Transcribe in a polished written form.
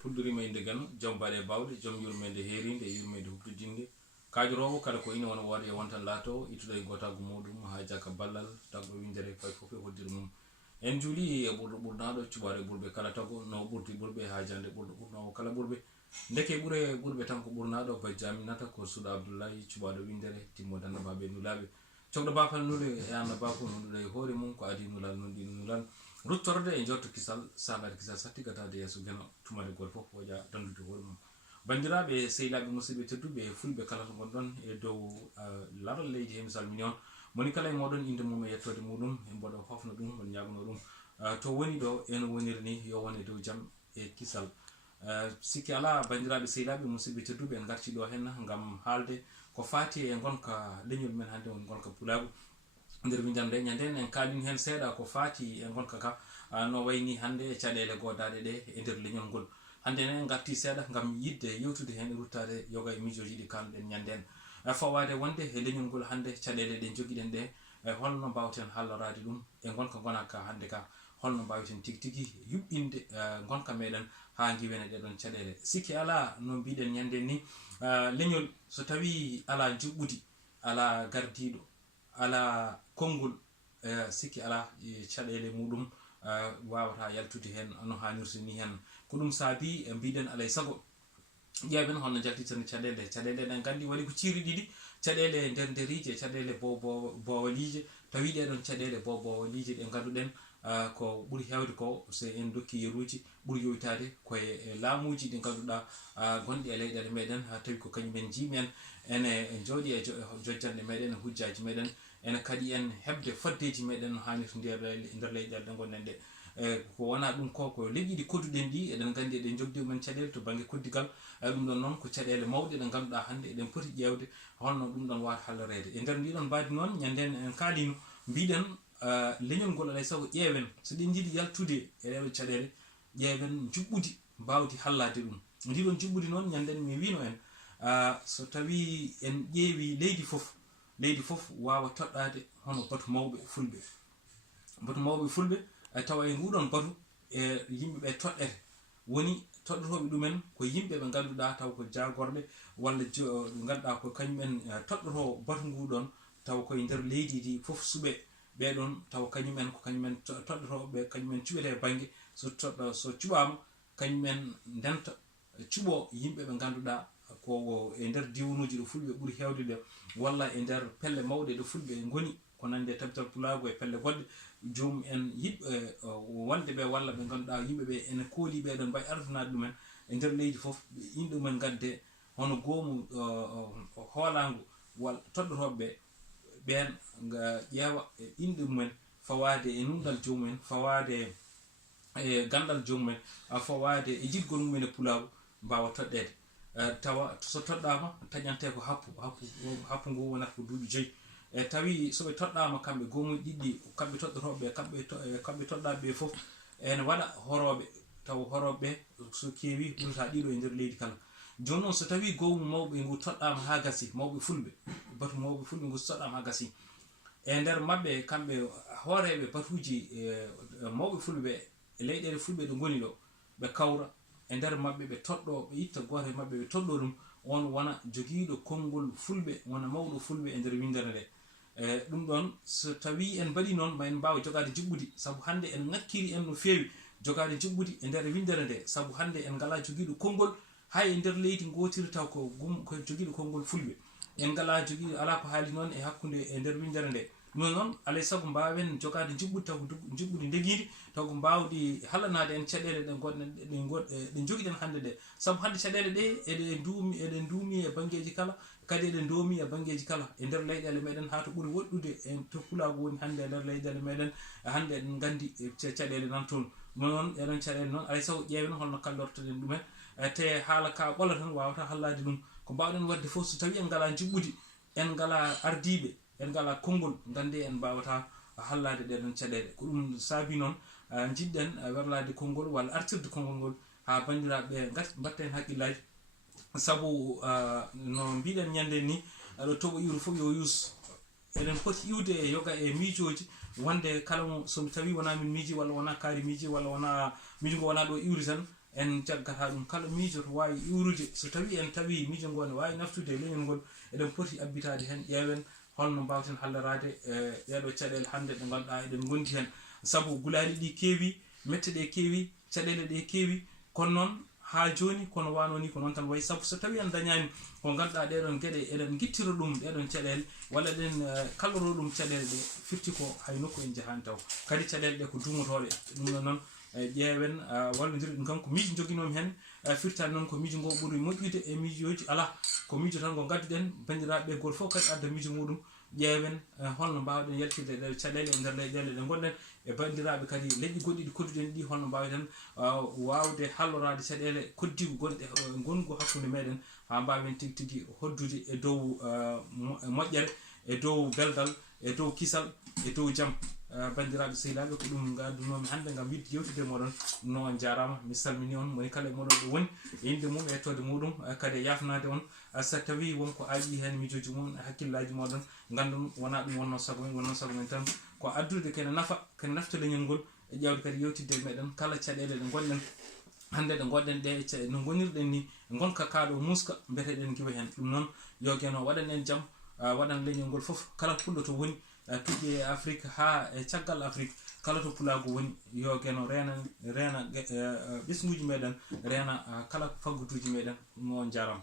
puldurima inde gano jom baɗe bawɗe jom yurmede herinde e yurmede huɓtodinde kajorowo kala ko ina wona waɗi e wontan laato ittuɗo e gotago muɗum ha jaka ballal tagɗo windere fay foof e hoddir mum en juuli e ɓurɗo ɓurnaɗo cuɓaɗo e ɓurɓe kala tago no ɓurti ɓurɓe ha jande ɓurɗo ɓurnowo kala ɓurɓe ndeke ɓurɓe tan ko ɓurnaɗo bajji aminata ko suuɗa abdoullahi cuɓaɗo windere timmo danda baɓe nulaɓe cogɗo bafal nule e anna bako nonɗuɗo e hoore mum ko adi nulal non ɗino nulal ruttorde e jotto kisal sagade kisal sattigatade yesso geno tumade goto foof woƴa dandude hoore mum bandiraɓe sehilaɓe musidɓe tedduɓe e fulɓe kala to gonɗon e dow laral leydi he mi salmini on moni kala e moɗon inde mum e yettode muɗum e mboɗo hofno ɗum won ñagono ɗum to woni ɗo eno woniri ni yo wone dow jaam e kisal sikki ala bandiraɓe sehilaɓe musidɓe tedduɓe en garti ɗo hen gam haalde ko fati e gonka leñol men hande on gonka pulagu nder windande ñanden en kalin hen seeɗa ko fati e gonka ka no wayni hande e caɗele godaɗe ɗe e nder leñol ngol hande ne garti seeɗa gam yidde yewtude hen e ruttade yoga e mijoji ɗi kalɗen ñanden fawade wonde e leñol ngol hande caɗele ɗe joguiɗen ɗe holno mbawten hallorade ɗum e gonka gonaka hande ka holno mbawten tigui tigui yuɓɓinde gonka meɗen ha giwene ɗeɗon caɗele sikki ala no mbiɗen ñanden ni leñol so tawi ala juɓɓudi ala gardiɗo ala konngol sikki ala caɗele muɗum wawata yaltude hen no hannirta ni hen ko ɗum saabi mbiɗen alay saago ƴeeɓen holno jaltitani caɗele ɗen gandi waɗi ko ciiri ɗiɗi caɗele nder nderije caɗele bowalije tawi ɗeɗon caɗele bowalije ɗe ganduɗen ko ɓuuri hewde ko so en dokki yeruji ɓuuri yowitade koye laamuji ɗi ganduɗa gonɗi e leyɗele meɗen tawi ko kañumen jiimen ene jooɗi e jojjanɗe meɗen e hujjaji meɗen ene kadi en hebde foddeji meɗen no hannirta nder leyɗele ɗe gonɗen ɗe ko wona ɗum ko leƴƴiɗi kodduɗen ɗi eɗen gandi eɗen jogdi men caɗele to banggue koddigal ɗum ɗon noon ko caɗele mawɗe ɗe ganduɗa hande eɗen poti ƴewde holno ɗum ɗon wata hallorede e nder ndiɗon mbadi noon ñanden en kaalino mbiɗen leñol ngol alay saago ƴeewen so ɗen jiiɗi yaltude e ɗeɗo caɗele ƴeewen juɓɓudi mbawdi hallade ɗum ndiɗon juɓɓudi noon ñanden mi wino en so tawi en ƴeewi leydi foof wawa toɗɗade hono batu mawɓe fulɓe tawa e nguɗon batu e yimɓeɓe toɗɗete woni toɗɗotoɓe ɗumen ko yimɓeɓe ganduɗa taw ko jagorɓe walla ganduɗa ko kañumen toɗɗoto batu nguɗon taw koye nder leydi ndi foof suuɓe ɓeɗon taw kañumen ko kañumen toɗɗotoɓe kañumen cuɓete banggue so cuɓama kañumen ndenta cuɓo yimɓeɓe ganduɗa ko e nder diwanuji ɗo fulɓe ɓuuri hewde ɗe walla e nder pelle mawɗe ɗo fulɓe goni ko nande tabital pulago e pelle goɗɗe joomum en yiɗɓe wonde ɓe walla ɓe ganduɗa yimɓeɓe ene kooli ɓeɗon mbawi ardunade ɗumen e nder leydi foof yimɓe mumen gadde hono goomu hoolagu walla toɗɗotoɓeɓe ɓen ƴeewa inɗe mumen fawade e nundal joomumen fawade e gandal joomumen fawade e jiɗgol mumen e pulago mbawa toɗɗede tawa so toɗɗama taƴante ko happu ngu wonata ko duuɓi 5 e tawi soɓe toɗɗama kamɓe goomuji ɗiɗɗi kamɓe toɗɗotoɓe kamɓe toɗɗaɓe foof ene waɗa horoɓe taw horoɓeɓe so keewi ɓurata ɗiɗo e nder leydi kala joni noon so tawi goomu mawɓe ngu toɗɗama ha gasi mawɓe fulɓe batu mawɓe fulɓe ngu so toɗɗama ha gasi e nder mabɓe kamɓe hooreɓe batuji mawɓe fulɓe e leyɗele fulɓe ɗo goni ɗo ɓe kawra e nder mabɓe ɓe toɗɗo ɓe itta goto e mabɓe ɓe toɗɗo ɗum on wona joguiɗo konngol fulɓe wona mawɗo fulɓe e nder windere nde ɗum ɗon so tawi en mbaɗi noon ma en mbawa jogade juɓɓudi saabu hande en ngakkiri en no fewi jogade juɓɓudi e nder windere nde saabu hande en ngala joguiɗo konngol hay e nder leydi gotiri taw ko joguiɗo konngol fulɓe en ngala joguiɗo ala ko haali noon e hakkude e nder windere nde ɗum noon alay saago mbawen jogade juɓɓudi taw ko juɓɓudi ndeguidi taw ko mbawdi hallanade en caɗele ɗe gonɗen ɗe joguiɗen hande ɗe saabu hande caɗele ɗe eɗen duumi e banggueji kala kadi eɗen doomi e banggueji kala e nder leyɗele meɗen ha to ɓuuri woɗɗude e to pulago woni hande e nder leyɗele meɗen hande eɗen gandi caɗele nan toon noon eɗon caɗele noon alay saago ƴeewen holno kallortoɗen ɗumen te haala ka ɓola tan wawata hallade ɗum ko mbawɗen wadde foof so tawi en ngala juɓɓudi en ngala ardiɓe en ngala konngol gande en mbawata hallade ɗeɗon caɗele ko ɗum saabi noon jiɗɗen werlade konngol walla artirde konngol ngol ha bandiraɓe mbatta hen haqqillaji saabu no mbiɗen ñande ni ɗo toɓo iwru fof yo yus eɗen poti iwde e yoga e miijoji wonde kala mo so tawi wona min miiji walla wona kaari miiji walla wona miijo ngo wona ɗo iwri tan en jaggata ɗum kala miijo to wawi iwrude so tawi en tawi miijo ngo ne wawi naftude leñol ngol eɗen poti abbitade hen ƴeewen holno mbawten hallerade ɗeɗo caɗele hande ɗe ganduɗa eɗen gondi hen saabu gulali ɗi keewi mette ɗe keewi caɗele ɗe keewi kono noon ha joni kono wano ni ko noon tan wayi saabu so tawi en dañani ko ganduɗa ɗeɗon gueɗe eɗen guittira ɗum ɗeɗon caɗele walla ɗen kalloro ɗum caɗele ɗe firti ko hay nokku en jahani taw kadi caɗele ɗe ko dumotoɗe ɗum ɗo noon ƴeewen wallodir ɗum kam ko miijo joguinomi hen firtani noon ko miijo ngo ɓuuri moƴƴude e miijoji ala ko miijo tan ngo gadduɗen bandiraɓe goto fof kadi adda miijo muɗum ƴeewen holno mbawɗen yaltirde ɗe caɗele e nder leyɗele ɗe gonɗen e bandiraɓe kadi leƴƴi goɗɗi ɗi kodduɗen ɗi holno mbaweten wawde hallorade caɗele koddigo gonɗe gongo hakkude meɗen ha mbawen tigui tigui hoddude e dow moƴƴere e dow beldal e dow kisal e dow jaam bandiraɓe sehilaɓe ko ɗum gaddunomi hande gam yidde yewtude moɗon no on jarama mi salmini on moni kala e moɗon ɗo woni e inde mum e yettode muɗum kadi e yafnade on so tawi wonko aji hen miijoji mum e hakkillaji moɗon gandum wona ɗum wonno sago men wonno sago men tan ko addude kene nafa kene nafta leñol ngol e ƴewde kadi yewtidde meɗen kala caɗele ɗe gonɗen hande ɗe goɗɗen ɗe no gonirɗen ni gonka kaaɗo muska beteɗen giwa hen ɗum noon yo gueno waɗan en jaam waɗan leñol ngol foof kala pullo to woni tuƴƴe e Afrique ha e caggal Afrique kala to pulago woni yo gueno reena ɓesguji meɗen reena kala faggutuji meɗen mo jarama